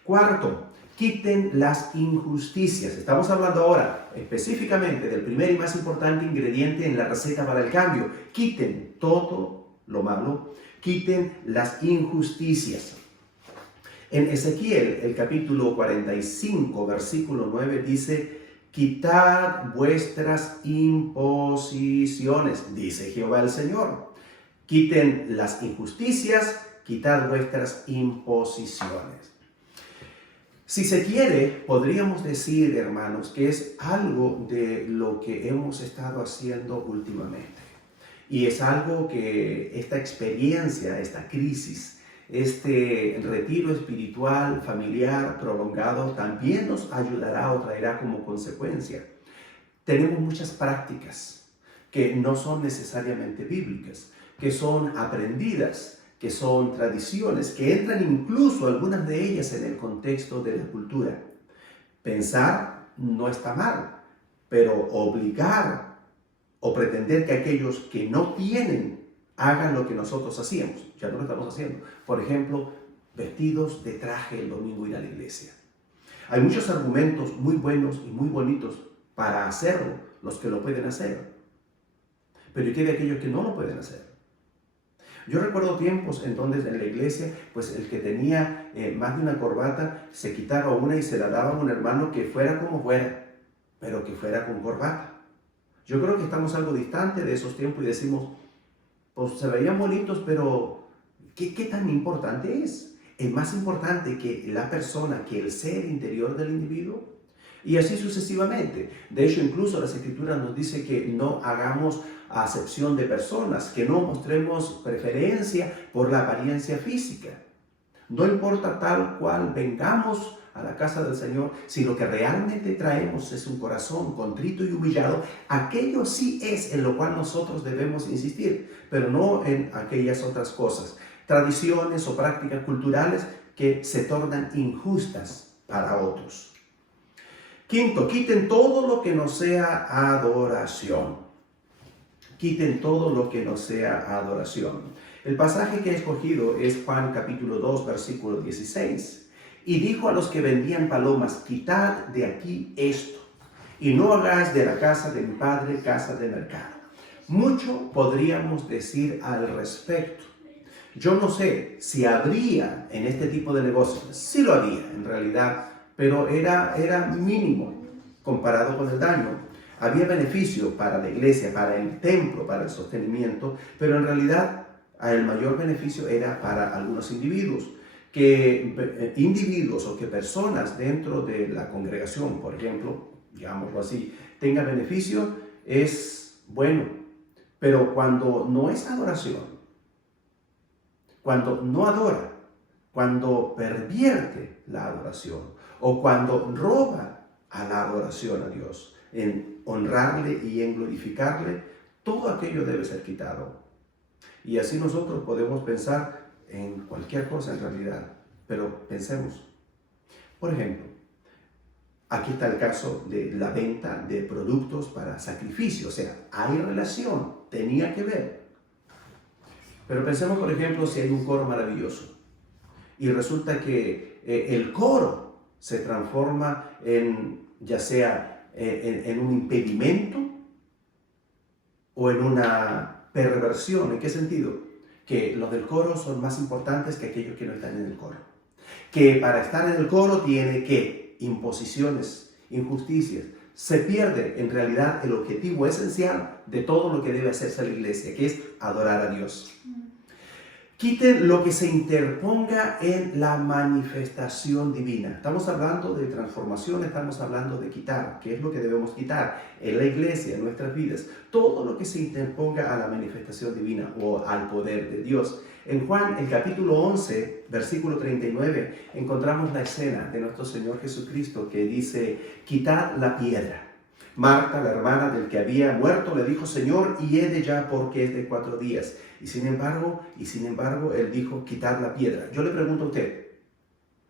Cuarto, quiten las injusticias. Estamos hablando ahora específicamente del primer y más importante ingrediente en la receta para el cambio. Quiten todo lo malo, quiten las injusticias. En Ezequiel, el capítulo 45, versículo 9, dice: quitad vuestras imposiciones, dice Jehová el Señor. Quiten las injusticias, quitad vuestras imposiciones. Si se quiere, podríamos decir, hermanos, que es algo de lo que hemos estado haciendo últimamente. Y es algo que esta experiencia, esta crisis, este retiro espiritual, familiar, prolongado, también nos ayudará o traerá como consecuencia. Tenemos muchas prácticas que no son necesariamente bíblicas, que son aprendidas, que son tradiciones, que entran incluso algunas de ellas en el contexto de la cultura. Pensar no está mal, pero obligar o pretender que aquellos que no tienen hagan lo que nosotros hacíamos, ya no lo estamos haciendo. Por ejemplo, vestidos de traje el domingo ir a la iglesia. Hay muchos argumentos muy buenos y muy bonitos para hacerlo, los que lo pueden hacer. Pero ¿y qué de aquellos que no lo pueden hacer? Yo recuerdo tiempos en donde en la iglesia, pues el que tenía más de una corbata, se quitaba una y se la daba a un hermano que fuera como fuera, pero que fuera con corbata. Yo creo que estamos algo distante de esos tiempos y decimos, pues se veían bonitos, pero ¿qué tan importante es? Es más importante que la persona, que el ser interior del individuo. Y así sucesivamente. De hecho, incluso las Escrituras nos dice que no hagamos acepción de personas, que no mostremos preferencia por la apariencia física. No importa tal cual vengamos a la casa del Señor, si lo que realmente traemos es un corazón contrito y humillado, aquello sí es en lo cual nosotros debemos insistir, pero no en aquellas otras cosas, tradiciones o prácticas culturales que se tornan injustas para otros. Quinto, quiten todo lo que no sea adoración. Quiten todo lo que no sea adoración. El pasaje que he escogido es Juan capítulo 2, versículo 16. Y dijo a los que vendían palomas: quitad de aquí esto, y no hagáis de la casa de mi padre casa de mercado. Mucho podríamos decir al respecto. Yo no sé si habría en este tipo de negocios, sí lo había en realidad, pero era mínimo comparado con el daño. Había beneficio para la iglesia, para el templo, para el sostenimiento, pero en realidad el mayor beneficio era para algunos individuos. Que individuos o que personas dentro de la congregación, por ejemplo, digámoslo así, tengan beneficio es bueno, pero cuando no es adoración, cuando no adora, cuando pervierte la adoración o cuando roba a la adoración a Dios, en honrarle y en glorificarle, todo aquello debe ser quitado. Y así nosotros podemos pensar en cualquier cosa en realidad, pero pensemos. Por ejemplo, aquí está el caso de la venta de productos para sacrificio, o sea, hay relación, tenía que ver. Pero pensemos, por ejemplo, si hay un coro maravilloso y resulta que el coro se transforma en, ya sea en un impedimento o en una perversión. ¿En qué sentido? Que los del coro son más importantes que aquellos que no están en el coro. Que para estar en el coro tiene que imposiciones, injusticias. Se pierde en realidad el objetivo esencial de todo lo que debe hacerse a la iglesia, que es adorar a Dios. Quiten lo que se interponga en la manifestación divina. Estamos hablando de transformación, estamos hablando de quitar. ¿Qué es lo que debemos quitar en la iglesia, en nuestras vidas? Todo lo que se interponga a la manifestación divina o al poder de Dios. En Juan, el capítulo 11, versículo 39, encontramos la escena de nuestro Señor Jesucristo que dice: quitad la piedra. Marta, la hermana del que había muerto, le dijo: Señor, hiede ya porque es de 4 días. Y sin embargo, él dijo: quitad la piedra. Yo le pregunto a usted,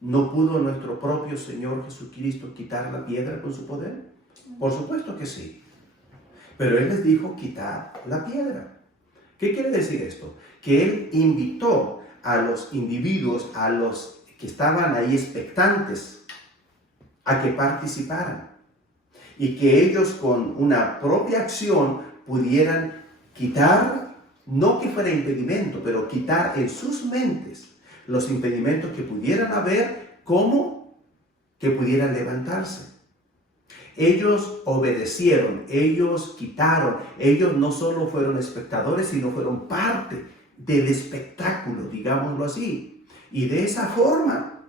¿no pudo nuestro propio Señor Jesucristo quitar la piedra con su poder? Por supuesto que sí. Pero Él les dijo, quitar la piedra. ¿Qué quiere decir esto? Que Él invitó a los individuos, a los que estaban ahí expectantes, a que participaran. Y que ellos con una propia acción pudieran quitar, no que fuera impedimento, pero quitar en sus mentes los impedimentos que pudieran haber, como que pudieran levantarse. Ellos obedecieron, ellos quitaron, ellos no solo fueron espectadores, sino fueron parte del espectáculo, digámoslo así. Y de esa forma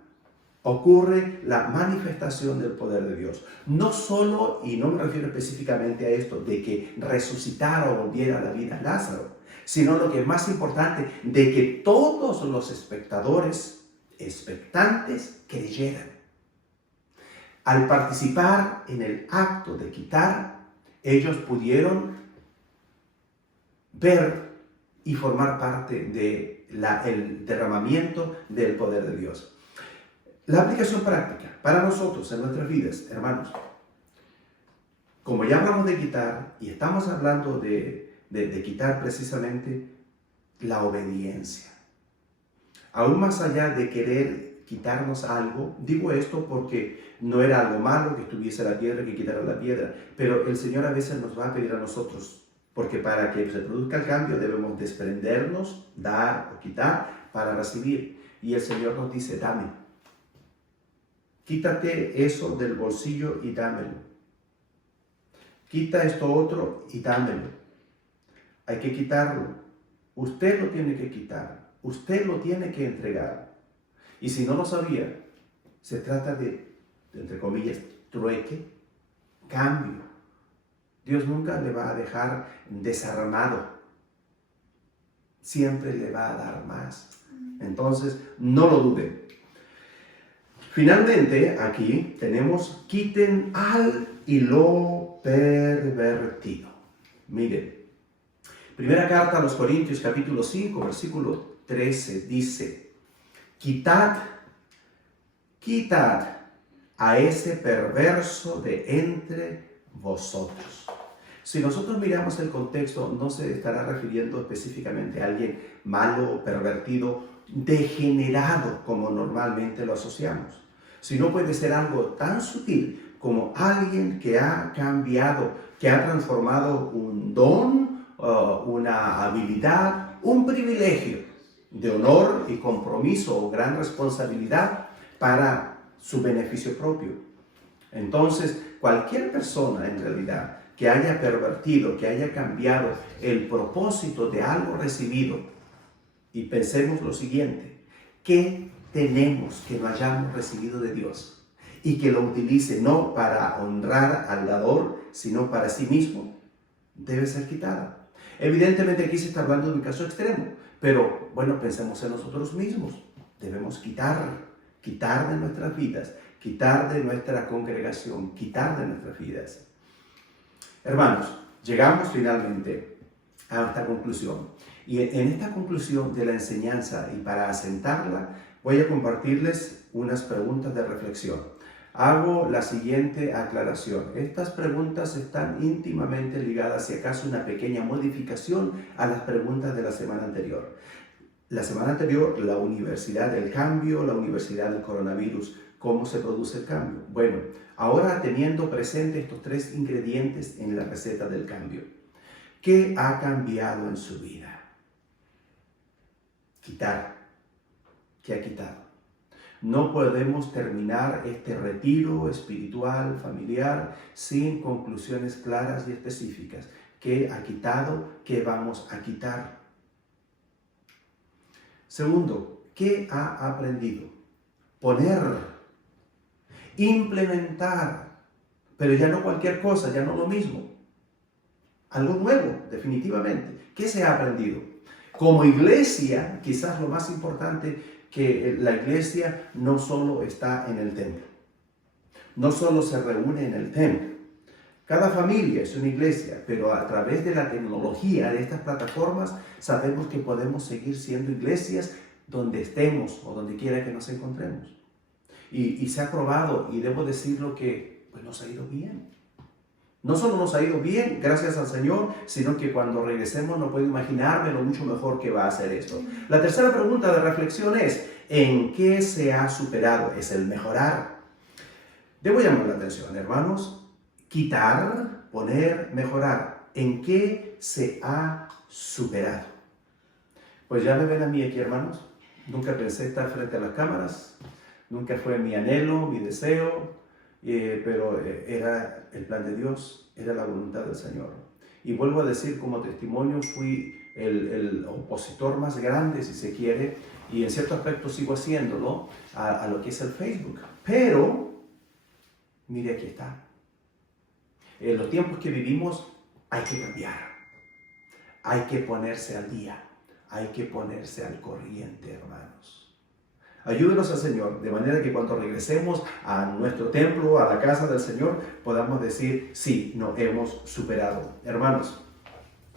ocurre la manifestación del poder de Dios. No solo, y no me refiero específicamente a esto, de que resucitara o volviera a la vida Lázaro, sino lo que es más importante, de que todos los espectadores, expectantes, creyeran. Al participar en el acto de quitar, ellos pudieron ver y formar parte del derramamiento del poder de Dios. La aplicación práctica para nosotros en nuestras vidas, hermanos, como ya hablamos de quitar y estamos hablando de quitar precisamente la obediencia. Aún más allá de querer quitarnos algo, digo esto porque no era algo malo que estuviese la piedra, que quitara la piedra, pero el Señor a veces nos va a pedir a nosotros, porque para que se produzca el cambio debemos desprendernos, dar o quitar para recibir. Y el Señor nos dice, dame. Quítate eso del bolsillo y dámelo. Quita esto otro y dámelo. Hay que quitarlo. Usted lo tiene que quitar. Usted lo tiene que entregar. Y si no lo sabía, se trata de entre comillas, trueque, cambio. Dios nunca le va a dejar desarmado. Siempre le va a dar más. Entonces, no lo duden. Finalmente, aquí tenemos, quiten al y lo pervertido. Miren, primera carta a los Corintios, capítulo 5, versículo 13, dice, quitad a ese perverso de entre vosotros. Si nosotros miramos el contexto, no se estará refiriendo específicamente a alguien malo, pervertido, degenerado, como normalmente lo asociamos, sino puede ser algo tan sutil como alguien que ha cambiado, que ha transformado un don, una habilidad, un privilegio de honor y compromiso o gran responsabilidad para su beneficio propio. Entonces, cualquier persona en realidad que haya pervertido, que haya cambiado el propósito de algo recibido, y pensemos lo siguiente, ¿qué tenemos que no hayamos recibido de Dios y que lo utilice no para honrar al dador, sino para sí mismo? Debe ser quitada. Evidentemente aquí se está hablando de un caso extremo, pero bueno, pensemos en nosotros mismos. Debemos quitar de nuestras vidas, quitar de nuestra congregación, quitar de nuestras vidas. Hermanos, llegamos finalmente a esta conclusión. Y en esta conclusión de la enseñanza, y para asentarla, voy a compartirles unas preguntas de reflexión. Hago la siguiente aclaración. Estas preguntas están íntimamente ligadas, si acaso, una pequeña modificación a las preguntas de la semana anterior. La semana anterior, la universidad del cambio, la universidad del coronavirus. ¿Cómo se produce el cambio? Bueno, ahora teniendo presente estos tres ingredientes en la receta del cambio, ¿qué ha cambiado en su vida? Quitar. ¿Qué ha quitado? No podemos terminar este retiro espiritual, familiar, sin conclusiones claras y específicas. ¿Qué ha quitado? ¿Qué vamos a quitar? Segundo, ¿qué ha aprendido? Poner, implementar, pero ya no cualquier cosa, ya no lo mismo. Algo nuevo, definitivamente. ¿Qué se ha aprendido? Como iglesia, quizás lo más importante, que la iglesia no solo está en el templo, no solo se reúne en el templo. Cada familia es una iglesia, pero a través de la tecnología, de estas plataformas, sabemos que podemos seguir siendo iglesias donde estemos o donde quiera que nos encontremos. Y se ha probado, y debo decirlo que pues nos ha ido bien. No solo nos ha ido bien, gracias al Señor, sino que cuando regresemos no puedo imaginarme lo mucho mejor que va a ser esto. La tercera pregunta de reflexión es, ¿en qué se ha superado? Es el mejorar. Debo llamar la atención, hermanos. Quitar, poner, mejorar. ¿En qué se ha superado? Pues ya me ven a mí aquí, hermanos. Nunca pensé estar frente a las cámaras. Nunca fue mi anhelo, mi deseo. Pero era el plan de Dios, era la voluntad del Señor. Y vuelvo a decir, como testimonio, fui el opositor más grande, si se quiere, y en cierto aspecto sigo haciéndolo, a lo que es el Facebook. Pero, mire, aquí está. En los tiempos que vivimos hay que cambiar, hay que ponerse al día, hay que ponerse al corriente, hermanos. Ayúdenos al Señor, de manera que cuando regresemos a nuestro templo, a la casa del Señor, podamos decir, sí, nos hemos superado. Hermanos,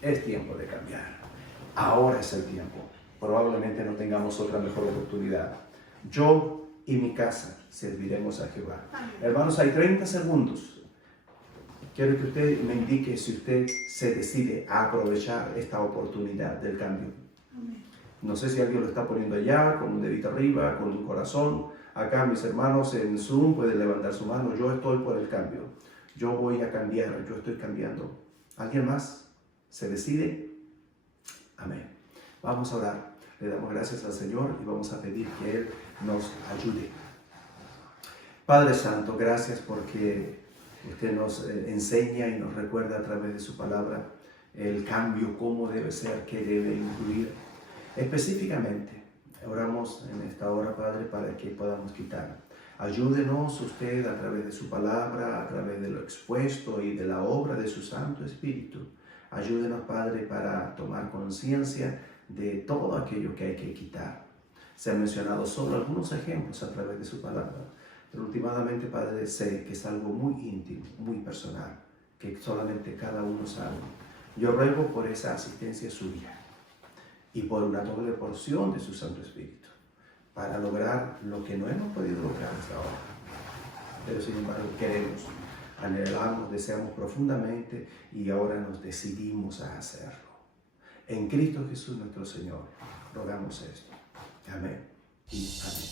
es tiempo de cambiar. Ahora es el tiempo. Probablemente no tengamos otra mejor oportunidad. Yo y mi casa serviremos a Jehová. Hermanos, hay 30 segundos. Quiero que usted me indique si usted se decide a aprovechar esta oportunidad del cambio. No sé si alguien lo está poniendo allá, con un dedito arriba, con un corazón. Acá mis hermanos en Zoom pueden levantar su mano. Yo estoy por el cambio. Yo voy a cambiar, yo estoy cambiando. ¿Alguien más se decide? Amén. Vamos a orar. Le damos gracias al Señor y vamos a pedir que Él nos ayude. Padre Santo, gracias porque usted nos enseña y nos recuerda a través de su palabra el cambio, cómo debe ser, qué debe incluir. Específicamente, oramos en esta hora, Padre, para que podamos quitar. Ayúdenos usted a través de su palabra, a través de lo expuesto y de la obra de su Santo Espíritu. Ayúdenos, Padre, para tomar conciencia de todo aquello que hay que quitar. Se han mencionado solo algunos ejemplos a través de su palabra, pero últimamente, Padre, sé que es algo muy íntimo, muy personal, que solamente cada uno sabe. Yo ruego por esa asistencia suya y por una doble porción de su Santo Espíritu, para lograr lo que no hemos podido lograr hasta ahora. Pero sin embargo queremos, anhelamos, deseamos profundamente y ahora nos decidimos a hacerlo. En Cristo Jesús nuestro Señor, rogamos esto. Amén y amén.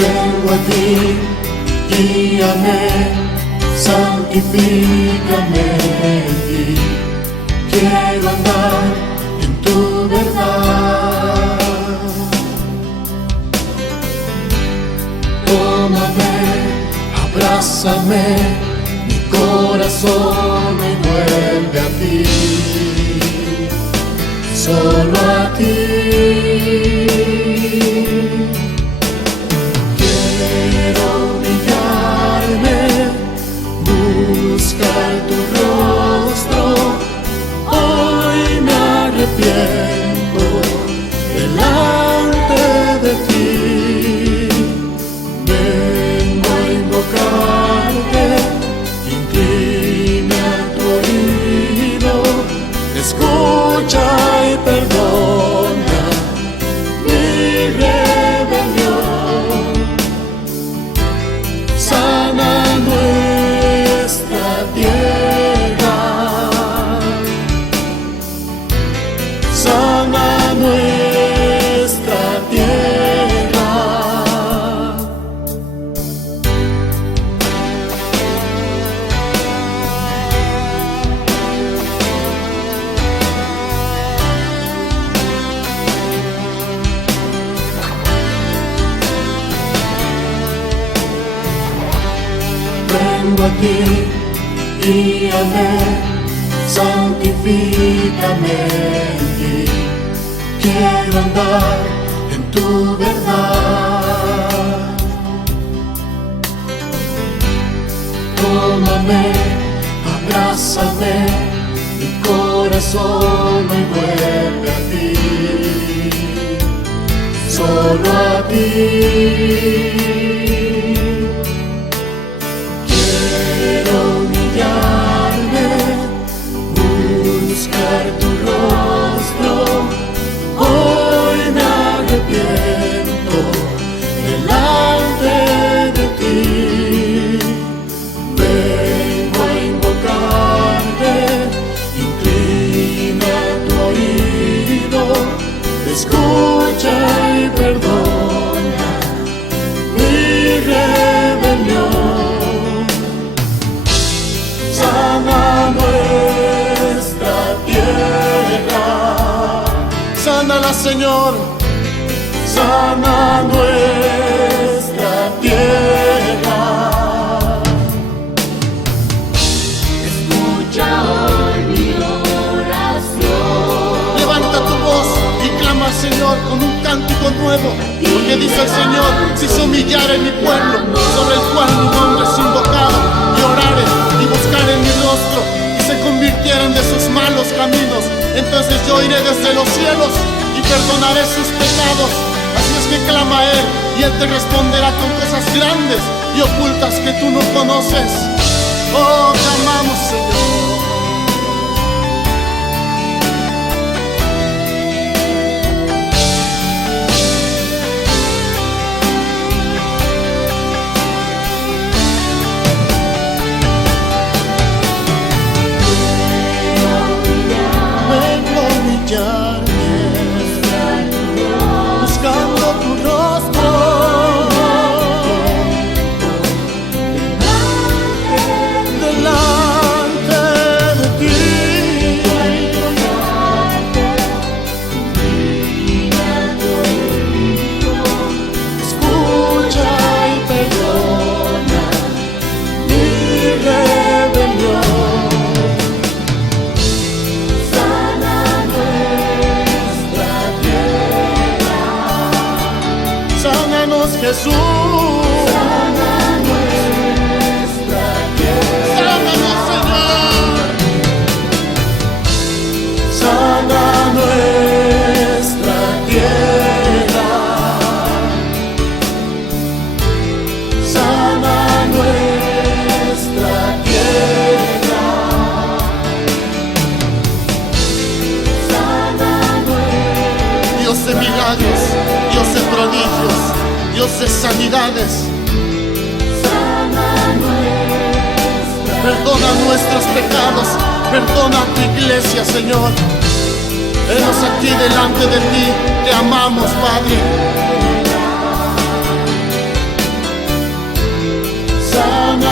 Vengo a ti, guíame, santifícame en ti. Quiero andar en tu verdad. Tómame, abrázame, mi corazón me vuelve a ti, solo a ti. Buscar tu rostro, hoy me arrepiento delante de ti. Vengo a invocarte, inclina tu oído, escucha y perdona mi rebelión. Sana tierra, sana nuestra tierra. Vengo a ti, guíame, santifícame en ti. Quiero andar en tu verdad. tómame, abrázame, mi corazón hoy vuelve a ti, solo a ti. Quiero humillarme, buscar tu rostro, hoy me arrepiento delante de ti. Vengo a invocarte, inclina tu oído, escucha y perdona mi rebelión. Sana nuestra tierra, sánala, Señor, sana nuestra tierra. Escucha hoy mi oración. Levanta tu voz y clama al Señor con un cántico nuevo, porque dice el Señor: si se humillare mi pueblo, sobre el cual mi nombre es invocado, y orare y buscaren mi rostro, y se convirtieren de sus malos caminos, entonces yo iré desde los cielos y perdonaré sus pecados. Así es que clama a Él, y Él te responderá con cosas grandes y ocultas que tú no conoces. Oh, te amamos, Señor. Vengo a humillarme, buscando tu rostro, delante de ti. Escucha y perdona mi rebelión. Sana nuestra tierra, sánanos, Jesús. Sana nuestra tierra, sánanos, Señor. Sana nuestra tierra, sana nuestra tierra, sana nuestra. Dios de milagros, Dios de prodigios, Dios de sanidades, perdona nuestros pecados, perdona a tu iglesia, Señor. Venos aquí delante de ti, te amamos, Padre. Sana